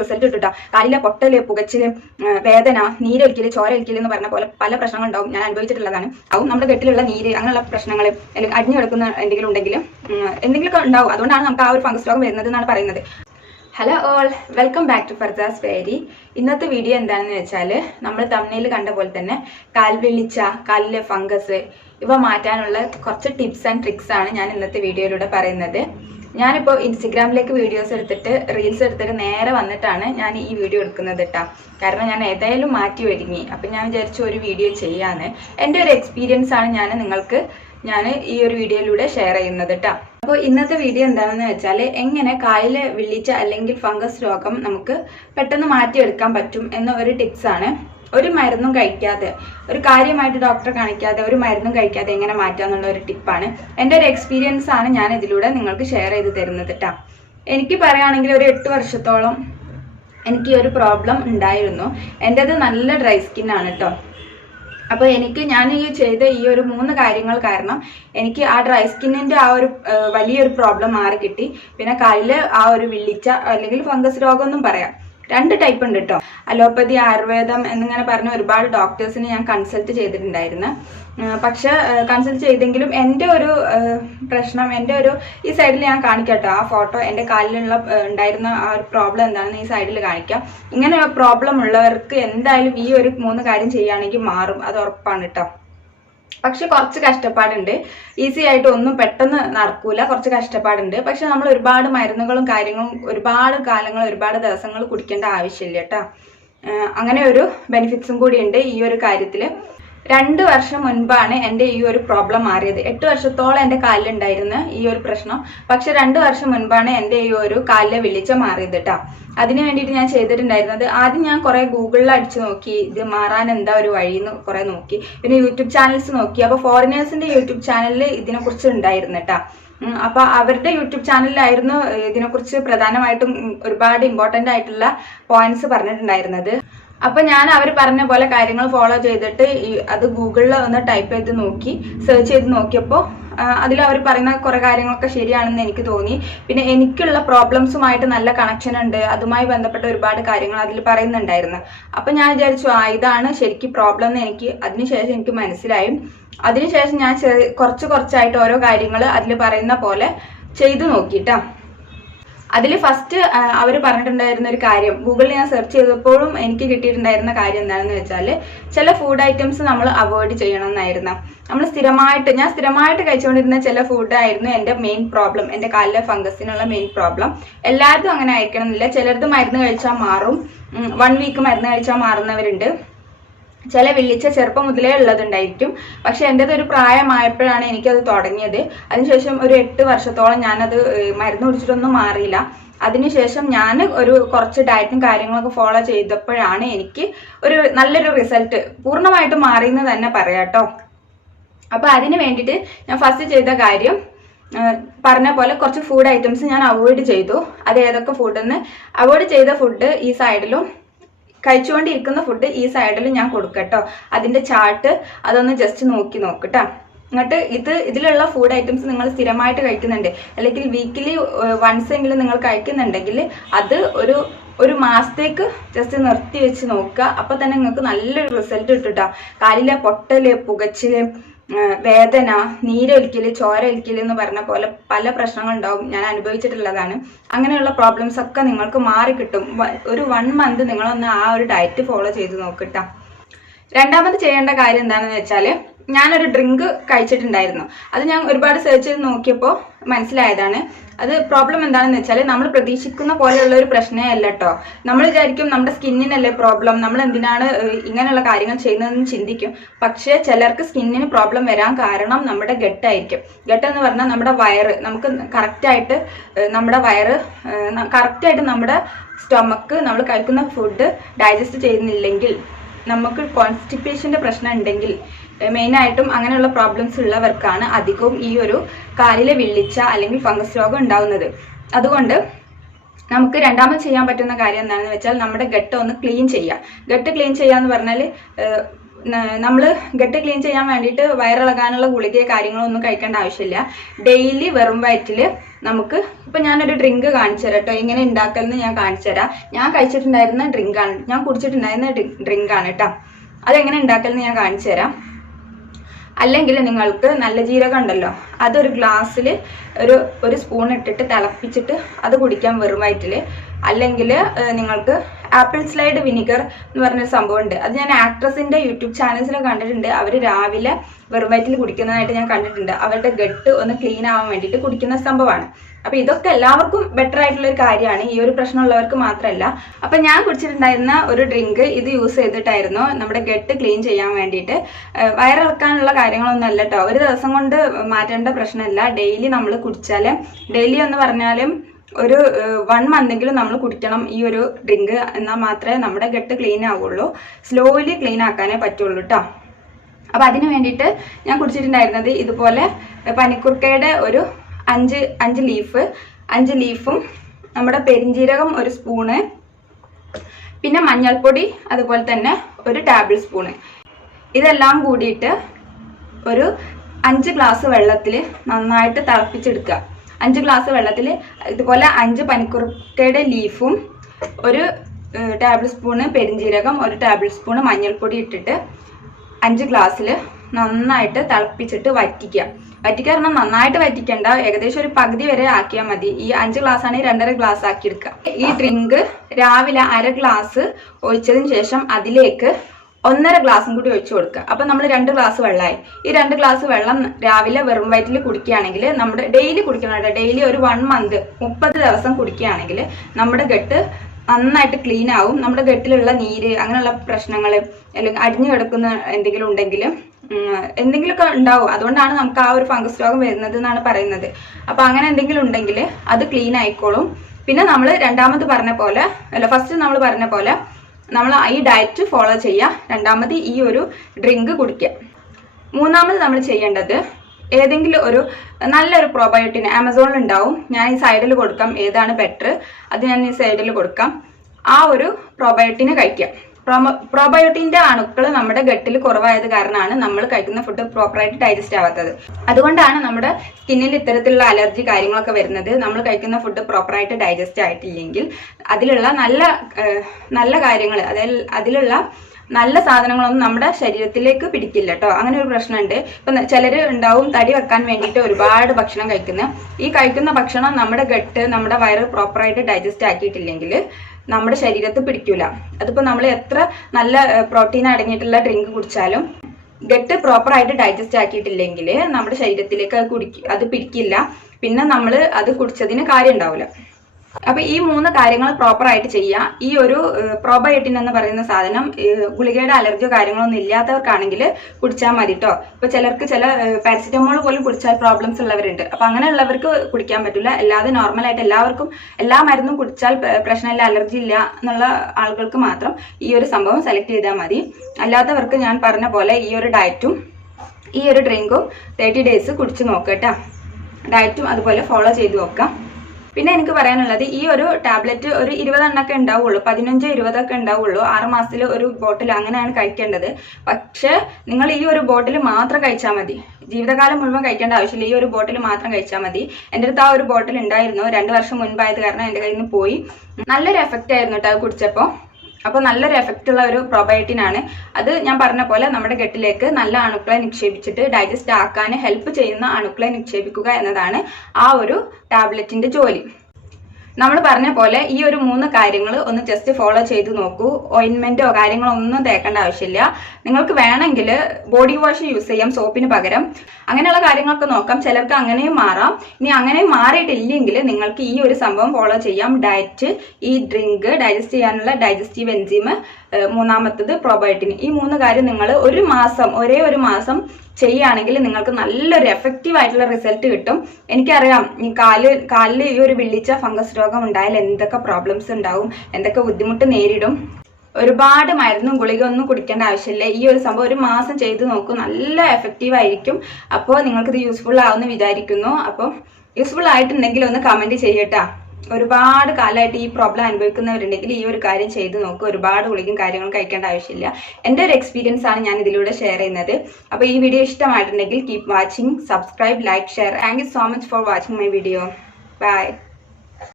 Result കിട്ടുക. കാലിലെ പൊട്ടല്, പുകച്ചില്, വേദന, നീരൊലിക്കല്, ചോരൊലിക്കല് എന്ന് പറഞ്ഞ പോലെ പല പ്രശ്നങ്ങൾ ഉണ്ടാവും. ഞാൻ അനുഭവിച്ചിട്ടുള്ളതാണ്. അതും നമ്മുടെ ഗട്ടിലുള്ള നീര് അങ്ങനെയുള്ള പ്രശ്നങ്ങൾ അല്ലെങ്കിൽ അടിഞ്ഞു കിടക്കുന്ന എന്തെങ്കിലും ഉണ്ടെങ്കിൽ എന്തെങ്കിലുമൊക്കെ ഉണ്ടാവും. അതുകൊണ്ടാണ് നമുക്ക് ആ ഒരു ഫംഗസ് രോഗം വരുന്നത് എന്നാണ് പറയുന്നത്. Hello all, welcome back to Fardas diary. ഇന്നത്തെ വീഡിയോ എന്താണെന്ന് വെച്ചാൽ നമ്മൾ തംബ്നെയിൽ കണ്ട പോലെ തന്നെ കാൽവെളിച്ച, കാലിലെ ഫംഗസ് ഇവ മാറ്റാനുള്ള കുറച്ച് ടിപ്സ് ആൻഡ് ട്രിക്സ് ആണ് ഞാൻ ഇന്നത്തെ വീഡിയോയിലൂടെ പറയുന്നത്. ഞാനിപ്പോൾ ഇൻസ്റ്റഗ്രാമിലേക്ക് വീഡിയോസ് എടുത്തിട്ട് റീൽസ് എടുത്തിട്ട് നേരെ വന്നിട്ടാണ് ഞാൻ ഈ വീഡിയോ എടുക്കുന്നത് കേട്ടോ. കാരണം ഞാൻ ഏതായാലും മാറ്റി ഒരുങ്ങി. അപ്പം ഞാൻ വിചാരിച്ചു ഒരു വീഡിയോ ചെയ്യാന്ന്. എൻ്റെ ഒരു എക്സ്പീരിയൻസ് ആണ് ഞാൻ ഈ ഒരു വീഡിയോയിലൂടെ ഷെയർ ചെയ്യുന്നത് കേട്ടോ. അപ്പോൾ ഇന്നത്തെ വീഡിയോ എന്താണെന്ന് വെച്ചാൽ എങ്ങനെ കാലിലെ വിള്ളിച്ച അല്ലെങ്കിൽ ഫംഗസ് രോഗം നമുക്ക് പെട്ടെന്ന് മാറ്റിയെടുക്കാൻ പറ്റും എന്ന ഒരു ടിപ്സ് ആണ്. ഒരു മരുന്നും കഴിക്കാതെ, ഒരു കാര്യമായിട്ട് ഡോക്ടറെ കാണിക്കാതെ ഒരു മരുന്നും കഴിക്കാതെ എങ്ങനെ മാറ്റാന്നുള്ള ഒരു ടിപ്പാണ്. എൻ്റെ ഒരു എക്സ്പീരിയൻസ് ആണ് ഞാൻ ഇതിലൂടെ നിങ്ങൾക്ക് ഷെയർ ചെയ്ത് തരുന്നത് കേട്ടോ. എനിക്ക് പറയുകയാണെങ്കിൽ ഒരു 8 വർഷത്തോളം എനിക്ക് ഈ ഒരു പ്രോബ്ലം ഉണ്ടായിരുന്നു. എൻ്റെത് നല്ല ഡ്രൈ സ്കിൻ ആണ് കേട്ടോ. അപ്പോൾ ഞാൻ ഈ ചെയ്ത ഈ ഒരു 3 കാര്യങ്ങൾ കാരണം എനിക്ക് ആ ഡ്രൈ സ്കിന്നിന്റെ ആ ഒരു വലിയൊരു പ്രോബ്ലം മാറി കിട്ടി. പിന്നെ കാലില് ആ ഒരു വിള്ളിച്ച അല്ലെങ്കിൽ ഫംഗസ് രോഗം എന്നും പറയാം. 2 ടൈപ്പ് ഉണ്ട് കേട്ടോ. അലോപ്പതി, ആയുർവേദം എന്നിങ്ങനെ പറഞ്ഞ ഒരുപാട് ഡോക്ടേഴ്സിനെ ഞാൻ കൺസൾട്ട് ചെയ്തിട്ടുണ്ടായിരുന്നു. പക്ഷെ കൺസൾട്ട് ചെയ്തെങ്കിലും എൻ്റെ ഒരു പ്രശ്നം, ഈ സൈഡിൽ ഞാൻ കാണിക്കാം കേട്ടോ. ആ ഫോട്ടോ എൻ്റെ കാലിലുള്ള ഉണ്ടായിരുന്ന ആ ഒരു പ്രോബ്ലം എന്താണെന്ന് ഈ സൈഡിൽ കാണിക്കാം. ഇങ്ങനെ പ്രോബ്ലം ഉള്ളവർക്ക് എന്തായാലും ഈ ഒരു 3 കാര്യം ചെയ്യുകയാണെങ്കിൽ മാറും, അത് ഉറപ്പാണ് കേട്ടോ. പക്ഷെ കുറച്ച് കഷ്ടപ്പാടുണ്ട്. ഈസി ആയിട്ട് ഒന്നും പെട്ടെന്ന് നടക്കൂല, കുറച്ച് കഷ്ടപ്പാടുണ്ട്. പക്ഷെ നമ്മൾ ഒരുപാട് മരുന്നുകളും കാര്യങ്ങളും ഒരുപാട് കാലങ്ങൾ, ഒരുപാട് ദിവസങ്ങൾ കുടിക്കേണ്ട ആവശ്യമില്ല കേട്ടോ. അങ്ങനെ ഒരു ബെനിഫിറ്റ്സും കൂടി ഉണ്ട് ഈ ഒരു കാര്യത്തില്. 2 വർഷം മുൻപാണ് എൻ്റെ ഈ ഒരു പ്രോബ്ലം മാറിയത്. 8 വർഷത്തോളം എൻ്റെ കാലിലുണ്ടായിരുന്ന ഈ ഒരു പ്രശ്നം. പക്ഷെ 2 വർഷം മുൻപാണ് എൻ്റെ ഈ ഒരു കാലിലെ വിളിച്ച മാറിയത് കേട്ടോ. അതിന് വേണ്ടിയിട്ട് ഞാൻ ചെയ്തിട്ടുണ്ടായിരുന്നത്, ആദ്യം ഞാൻ കുറെ ഗൂഗിളിൽ അടിച്ചു നോക്കി, ഇത് മാറാൻ എന്താ ഒരു വഴിന്ന് കുറെ നോക്കി. പിന്നെ യൂട്യൂബ് ചാനൽസ് നോക്കി. അപ്പൊ ഫോറിനേഴ്സിന്റെ യൂട്യൂബ് ചാനലിൽ ഇതിനെക്കുറിച്ച് ഉണ്ടായിരുന്നു കേട്ടോ. അപ്പൊ അവരുടെ യൂട്യൂബ് ചാനലിലായിരുന്നു ഇതിനെക്കുറിച്ച് പ്രധാനമായിട്ടും ഒരുപാട് ഇമ്പോർട്ടന്റ് ആയിട്ടുള്ള പോയിന്റ്സ് പറഞ്ഞിട്ടുണ്ടായിരുന്നത്. അപ്പൊ ഞാൻ അവർ പറഞ്ഞ പോലെ കാര്യങ്ങൾ ഫോളോ ചെയ്തിട്ട് അത് ഗൂഗിളിൽ ഒന്ന് ടൈപ്പ് ചെയ്ത് നോക്കി, സെർച്ച് ചെയ്ത് നോക്കിയപ്പോൾ അതിൽ അവർ പറയുന്ന കുറെ കാര്യങ്ങളൊക്കെ ശരിയാണെന്ന് എനിക്ക് തോന്നി. പിന്നെ എനിക്കുള്ള പ്രോബ്ലംസുമായിട്ട് നല്ല കണക്ഷൻ ഉണ്ട്, അതുമായി ബന്ധപ്പെട്ട ഒരുപാട് കാര്യങ്ങൾ അതിൽ പറയുന്നുണ്ടായിരുന്നു. അപ്പൊ ഞാൻ വിചാരിച്ചു ഇതാണ് ശരിക്കും പ്രോബ്ലം എന്ന് അതിനുശേഷം എനിക്ക് മനസ്സിലായി. അതിനുശേഷം ഞാൻ കുറച്ചായിട്ട് ഓരോ കാര്യങ്ങൾ അതിൽ പറയുന്ന പോലെ ചെയ്തു നോക്കിട്ടാ. അതിൽ ഫസ്റ്റ് അവർ പറഞ്ഞിട്ടുണ്ടായിരുന്ന ഒരു കാര്യം, ഗൂഗിളിൽ ഞാൻ സെർച്ച് ചെയ്തപ്പോഴും എനിക്ക് കിട്ടിയിട്ടുണ്ടായിരുന്ന കാര്യം എന്താണെന്ന് വെച്ചാൽ, ചില ഫുഡ് ഐറ്റംസ് നമ്മൾ അവോയ്ഡ് ചെയ്യണം എന്നായിരുന്നു. ഞാൻ സ്ഥിരമായിട്ട് കഴിച്ചുകൊണ്ടിരുന്ന ചില ഫുഡ് ആയിരുന്നു എൻ്റെ മെയിൻ പ്രോബ്ലം, എൻ്റെ കാലിലെ ഫംഗസിനുള്ള മെയിൻ പ്രോബ്ലം. എല്ലാവരും അങ്ങനെ ആയിരിക്കണം എന്നില്ല. ചിലർക്ക് മരുന്ന് കഴിച്ചാൽ മാറും, 1 വീക്ക് മരുന്ന് കഴിച്ചാൽ മാറുന്നവരുണ്ട്. ചില വിള്ളിച്ച ചെറുപ്പം മുതലേ ഉള്ളതുണ്ടായിരിക്കും. പക്ഷെ എൻ്റെത് ഒരു പ്രായമായപ്പോഴാണ് എനിക്കത് തുടങ്ങിയത്. അതിനുശേഷം ഒരു 8 വർഷത്തോളം ഞാനത് മരുന്ന് കുടിച്ചിട്ടൊന്നും മാറിയില്ല. അതിനുശേഷം ഞാൻ കുറച്ച് ഡയറ്റും കാര്യങ്ങളൊക്കെ ഫോളോ ചെയ്തപ്പോഴാണ് എനിക്ക് ഒരു നല്ലൊരു റിസൾട്ട്, പൂർണ്ണമായിട്ട് മാറിയെന്ന് തന്നെ പറയാട്ടോ. അപ്പൊ അതിന് വേണ്ടിയിട്ട് ഞാൻ ഫസ്റ്റ് ചെയ്ത കാര്യം, പറഞ്ഞ പോലെ കുറച്ച് ഫുഡ് ഐറ്റംസ് ഞാൻ അവോയ്ഡ് ചെയ്തു. അത് ഏതൊക്കെ ഫുഡെന്ന്, അവോയ്ഡ് ചെയ്ത ഫുഡ് ഈ സൈഡിലും കഴിച്ചുകൊണ്ടിരിക്കുന്ന ഫുഡ് ഈ സൈഡിലും ഞാൻ കൊടുക്കട്ടോ. അതിന്റെ ചാർട്ട് അതൊന്ന് ജസ്റ്റ് നോക്കട്ടോ. എന്നിട്ട് ഇതിലുള്ള ഫുഡ് ഐറ്റംസ് നിങ്ങൾ സ്ഥിരമായിട്ട് കഴിക്കുന്നുണ്ട്, അല്ലെങ്കിൽ വീക്കിലി വൺസ് എങ്കിലും നിങ്ങൾ കഴിക്കുന്നുണ്ടെങ്കിൽ അത് ഒരു മാസത്തേക്ക് ജസ്റ്റ് നിർത്തി വെച്ച് നോക്കുക. അപ്പൊ തന്നെ നിങ്ങൾക്ക് നല്ലൊരു റിസൾട്ട് കിട്ടുട്ടോ. കാലിലെ പൊട്ടല്, പുകച്ചില്, വേദന, നീരൊലിക്കല്, ചോരൊലിക്കല് എന്ന് പറഞ്ഞ പോലെ പല പ്രശ്നങ്ങളുണ്ടാവും. ഞാൻ അനുഭവിച്ചിട്ടുള്ളതാണ്. അങ്ങനെയുള്ള പ്രോബ്ലംസ് ഒക്കെ നിങ്ങൾക്ക് മാറി കിട്ടും. ഒരു 1 മന്ത് നിങ്ങളൊന്ന് ആ ഒരു ഡയറ്റ് ഫോളോ ചെയ്ത് നോക്കട്ടോ. രണ്ടാമത് ചെയ്യേണ്ട കാര്യം എന്താണെന്ന് വെച്ചാൽ, ഞാനൊരു ഡ്രിങ്ക് കഴിച്ചിട്ടുണ്ടായിരുന്നു. അത് ഞാൻ ഒരുപാട് സെർച്ച് ചെയ്ത് നോക്കിയപ്പോൾ മനസ്സിലായതാണ്. അത് പ്രോബ്ലം എന്താണെന്ന് വെച്ചാൽ, നമ്മൾ പ്രതീക്ഷിക്കുന്ന പോലെയുള്ള ഒരു പ്രശ്നമേ അല്ല കേട്ടോ. നമ്മൾ വിചാരിക്കും നമ്മുടെ സ്കിന്നിനല്ലേ പ്രോബ്ലം, നമ്മൾ എന്തിനാണ് ഇങ്ങനെയുള്ള കാര്യങ്ങൾ ചെയ്യുന്നതെന്ന് ചിന്തിക്കും. പക്ഷേ ചിലർക്ക് സ്കിന്നിന് പ്രോബ്ലം വരാൻ കാരണം നമ്മുടെ ഗട്ടായിരിക്കും. ഗട്ട് എന്ന് പറഞ്ഞാൽ നമ്മുടെ വയറ്, നമുക്ക് കറക്റ്റായിട്ട് നമ്മുടെ സ്റ്റൊമക്ക് നമ്മൾ കഴിക്കുന്ന ഫുഡ് ഡൈജസ്റ്റ് ചെയ്യുന്നില്ലെങ്കിൽ, നമുക്ക് കോൺസ്റ്റിപ്പേഷന്റെ പ്രശ്നം ഉണ്ടെങ്കിൽ, മെയിനായിട്ടും അങ്ങനെയുള്ള പ്രോബ്ലംസ് ഉള്ളവർക്കാണ് അധികവും ഈ ഒരു കാലിലെ വിള്ളിച്ച അല്ലെങ്കിൽ ഫംഗസ് രോഗം ഉണ്ടാവുന്നത്. അതുകൊണ്ട് നമുക്ക് രണ്ടാമത് ചെയ്യാൻ പറ്റുന്ന കാര്യം എന്താണെന്ന് വെച്ചാൽ, നമ്മുടെ ഗട്ട് ഒന്ന് ക്ലീൻ ചെയ്യുക. ഗട്ട് ക്ലീൻ ചെയ്യുക എന്ന് പറഞ്ഞാൽ നമ്മൾ ഗട്ട് ക്ലീൻ ചെയ്യാൻ വേണ്ടിയിട്ട് വയറിളകാനുള്ള ഗുളികയോ കാര്യങ്ങളൊന്നും കഴിക്കേണ്ട ആവശ്യമില്ല. ഡെയിലി വെറും വയറ്റിൽ നമുക്ക് ഇപ്പൊ ഞാനൊരു ഡ്രിങ്ക് കാണിച്ചു തരാം കേട്ടോ, എങ്ങനെ ഉണ്ടാക്കലെന്ന് ഞാൻ കാണിച്ചു തരാം. ഞാൻ കഴിച്ചിട്ടുണ്ടായിരുന്ന ഡ്രിങ്കാണ്, ഞാൻ കുടിച്ചിട്ടുണ്ടായിരുന്ന ഡ്രിങ്കാണ് കേട്ടോ. അതെങ്ങനെ ഉണ്ടാക്കലെന്ന് ഞാൻ കാണിച്ചു തരാം. അല്ലെങ്കിൽ നിങ്ങൾക്ക് നല്ല ജീരകം ഉണ്ടല്ലോ, അതൊരു ഗ്ലാസ്സിൽ ഒരു സ്പൂൺ ഇട്ടിട്ട് തിളപ്പിച്ചിട്ട് അത് കുടിക്കാം വെറും വയറ്റിൽ. അല്ലെങ്കിൽ നിങ്ങൾക്ക് ആപ്പിൾ സ്ലൈഡ് വിനിഗർ എന്ന് പറഞ്ഞൊരു സംഭവം ഉണ്ട്. അത് ഞാൻ ആക്ട്രസിന്റെ യൂട്യൂബ് ചാനൽസിൽ കണ്ടിട്ടുണ്ട്. അവർ രാവിലെ വെറും വയറ്റിൽ കുടിക്കുന്നതായിട്ട് ഞാൻ കണ്ടിട്ടുണ്ട്. അവരുടെ ഗട്ട് ഒന്ന് ക്ലീൻ ആവാൻ വേണ്ടിയിട്ട് കുടിക്കുന്ന സംഭവമാണ്. അപ്പൊ ഇതൊക്കെ എല്ലാവർക്കും ബെറ്റർ ആയിട്ടുള്ള ഒരു കാര്യമാണ്, ഈ ഒരു പ്രശ്നമുള്ളവർക്ക് മാത്രമല്ല. അപ്പൊ ഞാൻ കുടിച്ചിട്ടുണ്ടായിരുന്ന ഒരു ഡ്രിങ്ക് ഇത് യൂസ് ചെയ്തിട്ടായിരുന്നു നമ്മുടെ ഗട്ട് ക്ലീൻ ചെയ്യാൻ വേണ്ടിയിട്ട്. വയറിളക്കാനുള്ള കാര്യങ്ങളൊന്നും അല്ല കേട്ടോ, ഒരു ദിവസം കൊണ്ട് മാറ്റേണ്ട പ്രശ്നമല്ല. ഡെയിലി നമ്മൾ കുടിച്ചാൽ, ഡെയിലി എന്ന് പറഞ്ഞാലും ഒരു 1 മന്തെങ്കിലും നമ്മൾ കുടിക്കണം ഈ ഒരു ഡ്രിങ്ക്, എന്നാൽ മാത്രമേ നമ്മുടെ ഗട്ട് ക്ലീൻ ആവുള്ളൂ. സ്ലോലി ക്ലീൻ ആക്കാനേ പറ്റുള്ളൂ കേട്ടോ. അപ്പൊ അതിന് വേണ്ടിയിട്ട് ഞാൻ കുടിച്ചിട്ടുണ്ടായിരുന്നത് ഇതുപോലെ പനിക്കുർക്കയുടെ ഒരു 5 ലീഫും നമ്മുടെ പെരിഞ്ജീരകം 1 സ്പൂണ്, പിന്നെ മഞ്ഞൾപ്പൊടി അതുപോലെ തന്നെ 1 ടേബിൾ സ്പൂണ്. ഇതെല്ലാം കൂടിയിട്ട് ഒരു 5 ഗ്ലാസ് വെള്ളത്തിൽ നന്നായിട്ട് തിളപ്പിച്ചെടുക്കുക. 5 ഗ്ലാസ് വെള്ളത്തിൽ ഇതുപോലെ 5 പനിക്കുർക്കയുടെ ലീഫും 1 ടേബിൾ സ്പൂണ് പെരിഞ്ജീരകം 1 ടേബിൾ സ്പൂണ് മഞ്ഞൾപ്പൊടി ഇട്ടിട്ട് 5 ഗ്ലാസ്സിൽ നന്നായിട്ട് തിളപ്പിച്ചിട്ട് വറ്റിക്കുക. പറഞ്ഞാൽ നന്നായിട്ട് വറ്റിക്കണ്ട, ഏകദേശം ഒരു പകുതി വരെ ആക്കിയാൽ മതി. ഈ 5 ഗ്ലാസ് ആണെങ്കിൽ 2.5 ഗ്ലാസ് ആക്കി എടുക്കുക. ഈ ഡ്രിങ്ക് രാവിലെ 1/2 ഗ്ലാസ് ഒഴിച്ചതിന് ശേഷം അതിലേക്ക് 1.5 ഗ്ലാസും കൂടി ഒഴിച്ചു കൊടുക്കുക. അപ്പൊ നമ്മൾ 2 ഗ്ലാസ് വെള്ളമായി. ഈ 2 ഗ്ലാസ് വെള്ളം രാവിലെ വെറും വയറ്റിൽ കുടിക്കുകയാണെങ്കിൽ, നമ്മുടെ ഡെയിലി കുടിക്കണം, ഡെയിലി ഒരു 1 മന്ത് 30 ദിവസം കുടിക്കുകയാണെങ്കിൽ നമ്മുടെ ഗട്ട് നന്നായിട്ട് ക്ലീൻ ആവും. നമ്മുടെ ഗട്ടിലുള്ള നീര് അങ്ങനെയുള്ള പ്രശ്നങ്ങൾ അല്ലെങ്കിൽ അടിഞ്ഞു കിടക്കുന്ന എന്തെങ്കിലും ഉണ്ടെങ്കിൽ എന്തെങ്കിലുമൊക്കെ ഉണ്ടാവും. അതുകൊണ്ടാണ് നമുക്ക് ആ ഒരു ഫംഗസ് രോഗം വരുന്നത് എന്നാണ് പറയുന്നത്. അപ്പൊ അങ്ങനെ എന്തെങ്കിലും ഉണ്ടെങ്കിൽ അത് ക്ലീൻ ആയിക്കോളും. പിന്നെ നമ്മൾ രണ്ടാമത് പറഞ്ഞ പോലെ, അല്ല ഫസ്റ്റ് നമ്മൾ പറഞ്ഞ പോലെ നമ്മൾ ഈ ഡയറ്റ് ഫോളോ ചെയ്യുക. രണ്ടാമത് ഈ ഒരു ഡ്രിങ്ക് കുടിക്കുക. മൂന്നാമത് നമ്മൾ ചെയ്യേണ്ടത് ഏതെങ്കിലും ഒരു നല്ലൊരു പ്രോബയോട്ടിന് ആമസോണിൽ ഉണ്ടാവും, ഞാൻ ഈ സൈഡിൽ കൊടുക്കാം, ഏതാണ് ബെറ്റർ അത് ഞാൻ ഈ സൈഡിൽ കൊടുക്കാം. ആ ഒരു പ്രോബയോട്ടിന് കഴിക്കാം. പ്രോബയോട്ടിന്റെ അണുക്കൾ നമ്മുടെ ഗട്ടിൽ കുറവായത് കാരണമാണ് നമ്മൾ കഴിക്കുന്ന ഫുഡ് പ്രോപ്പറായിട്ട് ഡൈജസ്റ്റ് ആവാത്തത്. അതുകൊണ്ടാണ് നമ്മുടെ സ്കിന്നിൽ ഇത്തരത്തിലുള്ള അലർജി കാര്യങ്ങളൊക്കെ വരുന്നത്. നമ്മൾ കഴിക്കുന്ന ഫുഡ് പ്രോപ്പറായിട്ട് ഡൈജസ്റ്റ് ആയിട്ടില്ലെങ്കിൽ അതിലുള്ള നല്ല കാര്യങ്ങൾ, അതായത് അതിലുള്ള നല്ല സാധനങ്ങളൊന്നും നമ്മുടെ ശരീരത്തിലേക്ക് പിടിക്കില്ല കേട്ടോ. അങ്ങനെ ഒരു പ്രശ്നമുണ്ട്. ഇപ്പൊ ചിലര് ഉണ്ടാവും തടി വെക്കാൻ വേണ്ടിയിട്ട് ഒരുപാട് ഭക്ഷണം കഴിക്കുന്നത്. ഈ കഴിക്കുന്ന ഭക്ഷണം നമ്മുടെ ഗട്ട്, നമ്മുടെ വയറ് പ്രോപ്പറായിട്ട് ഡൈജസ്റ്റ് ആക്കിയിട്ടില്ലെങ്കിൽ നമ്മുടെ ശരീരത്തിൽ പിടിക്കൂല. അതിപ്പോ നമ്മൾ എത്ര നല്ല പ്രോട്ടീൻ അടങ്ങിയിട്ടുള്ള ഡ്രിങ്ക് കുടിച്ചാലും ഗട്ട് പ്രോപ്പറായിട്ട് ഡൈജസ്റ്റ് ആക്കിയിട്ടില്ലെങ്കിൽ നമ്മുടെ ശരീരത്തിലേക്ക് അത് പിടിക്കില്ല. പിന്നെ നമ്മൾ അത് കുടിച്ചതിന് കാര്യം ഉണ്ടാവില്ല. അപ്പൊ ഈ 3 കാര്യങ്ങൾ പ്രോപ്പർ ആയിട്ട് ചെയ്യുക. ഈ ഒരു പ്രോബയോട്ടിൻ എന്ന് പറയുന്ന സാധനം ഗുളികയുടെ അലർജിയോ കാര്യങ്ങളൊന്നും ഇല്ലാത്തവർക്കാണെങ്കിൽ കുടിച്ചാൽ മതി കേട്ടോ. ഇപ്പൊ ചിലർക്ക് ചില പാരസിറ്റമോൾ പോലും കുടിച്ചാൽ പ്രോബ്ലംസ് ഉള്ളവരുണ്ട്. അപ്പൊ അങ്ങനെയുള്ളവർക്ക് കുടിക്കാൻ പറ്റില്ല. അല്ലാതെ നോർമലായിട്ട് എല്ലാവർക്കും എല്ലാ മരുന്നും കുടിച്ചാൽ പ്രശ്നമില്ല, അലർജി ഇല്ല എന്നുള്ള ആളുകൾക്ക് മാത്രം ഈ ഒരു സംഭവം സെലക്ട് ചെയ്താൽ മതി. അല്ലാത്തവർക്ക് ഞാൻ പറഞ്ഞ പോലെ ഈ ഒരു ഡയറ്റും ഈ ഒരു ഡ്രിങ്കും 30 ഡേയ്സ് കുടിച്ച് നോക്കുക കേട്ടോ. ഡയറ്റും അതുപോലെ ഫോളോ ചെയ്ത് നോക്കാം. പിന്നെ എനിക്ക് പറയാനുള്ളത്, ഈ ഒരു ടാബ്ലറ്റ് ഒരു 20 എണ്ണൊക്കെ ഉണ്ടാവുള്ളൂ, 15-20 ഉണ്ടാവുള്ളൂ. 6 മാസത്തിൽ ഒരു ബോട്ടിൽ അങ്ങനെയാണ് കഴിക്കേണ്ടത്. പക്ഷെ നിങ്ങൾ ഈ ഒരു ബോട്ടിൽ മാത്രം കഴിച്ചാൽ മതി. ജീവിതകാലം മുഴുവൻ കഴിക്കേണ്ട ആവശ്യമില്ല. ഈ ഒരു ബോട്ടിൽ മാത്രം കഴിച്ചാൽ മതി. എൻ്റെ അടുത്ത് ആ ഒരു ബോട്ടിൽ ഉണ്ടായിരുന്നു, 2 വർഷം മുൻപായത് കാരണം എൻ്റെ കയ്യിൽ നിന്ന് പോയി. നല്ലൊരു എഫക്റ്റ് ആയിരുന്നു കേട്ടോ അത് കുടിച്ചപ്പോൾ. അപ്പോൾ നല്ലൊരു എഫക്റ്റ് ഉള്ള ഒരു പ്രോബയോട്ടിൻ ആണ് അത്. ഞാൻ പറഞ്ഞ പോലെ നമ്മുടെ ഗട്ടിലേക്ക് നല്ല അണുക്കളെ നിക്ഷേപിച്ചിട്ട് ഡൈജസ്റ്റ് ആക്കാൻ ഹെൽപ്പ് ചെയ്യുന്ന അണുക്കളെ നിക്ഷേപിക്കുക എന്നതാണ് ആ ഒരു ടാബ്ലറ്റിന്റെ ജോലി. നമ്മൾ പറഞ്ഞ പോലെ ഈ ഒരു 3 കാര്യങ്ങൾ ഒന്ന് ജസ്റ്റ് ഫോളോ ചെയ്ത് നോക്കൂ. ഓയിൻമെന്റോ കാര്യങ്ങളോ ഒന്നും തേക്കേണ്ട ആവശ്യമില്ല. നിങ്ങൾക്ക് വേണമെങ്കിൽ ബോഡി വാഷ് യൂസ് ചെയ്യാം സോപ്പിന് പകരം. അങ്ങനെയുള്ള കാര്യങ്ങളൊക്കെ നോക്കാം. ചിലർക്ക് അങ്ങനെയും മാറാം. ഇനി അങ്ങനെയും മാറിയിട്ടില്ലെങ്കിൽ നിങ്ങൾക്ക് ഈ ഒരു സംഭവം ഫോളോ ചെയ്യാം. ഡയറ്റ്, ഈ ഡ്രിങ്ക്, ഡൈജസ്റ്റ് ചെയ്യാനുള്ള ഡൈജസ്റ്റീവ് എൻസൈം, മൂന്നാമത്തത് പ്രോബയോട്ടിൻ. ഈ 3 കാര്യം നിങ്ങൾ ഒരേ ഒരു മാസം ചെയ്യുകയാണെങ്കിൽ നിങ്ങൾക്ക് നല്ലൊരു എഫക്റ്റീവ് ആയിട്ടുള്ള റിസൾട്ട് കിട്ടും. എനിക്കറിയാം ഈ കാലിൽ ഈ ഒരു വിള്ളിച്ച ഫംഗസ് രോഗം ഉണ്ടായാൽ എന്തൊക്കെ പ്രോബ്ലംസ് ഉണ്ടാവും, എന്തൊക്കെ ബുദ്ധിമുട്ട് നേരിടും. ഒരുപാട് മരുന്നും ഗുളിക ഒന്നും കുടിക്കേണ്ട ആവശ്യമില്ല. ഈ ഒരു സംഭവം 1 മാസം ചെയ്ത് നോക്കൂ, നല്ല എഫക്റ്റീവ് ആയിരിക്കും. അപ്പോൾ നിങ്ങൾക്കിത് യൂസ്ഫുൾ ആവുമെന്ന് വിചാരിക്കുന്നു. അപ്പോൾ യൂസ്ഫുൾ ആയിട്ടുണ്ടെങ്കിൽ ഒന്ന് കമന്റ് ചെയ്യട്ടാ. ഒരുപാട് കാലമായിട്ട് ഈ പ്രോബ്ലം അനുഭവിക്കുന്നവരുണ്ടെങ്കിൽ ഈ ഒരു കാര്യം ചെയ്ത് നോക്കുക. ഒരുപാട് ഗുളികയും കാര്യങ്ങളും കഴിക്കേണ്ട ആവശ്യമില്ല. എൻ്റെ ഒരു എക്സ്പീരിയൻസ് ആണ് ഞാൻ ഇതിലൂടെ ഷെയർ ചെയ്യുന്നത്. അപ്പോൾ ഈ വീഡിയോ ഇഷ്ടമായിട്ടുണ്ടെങ്കിൽ keep watching, subscribe, like, share. Thank you so much for watching my video. By.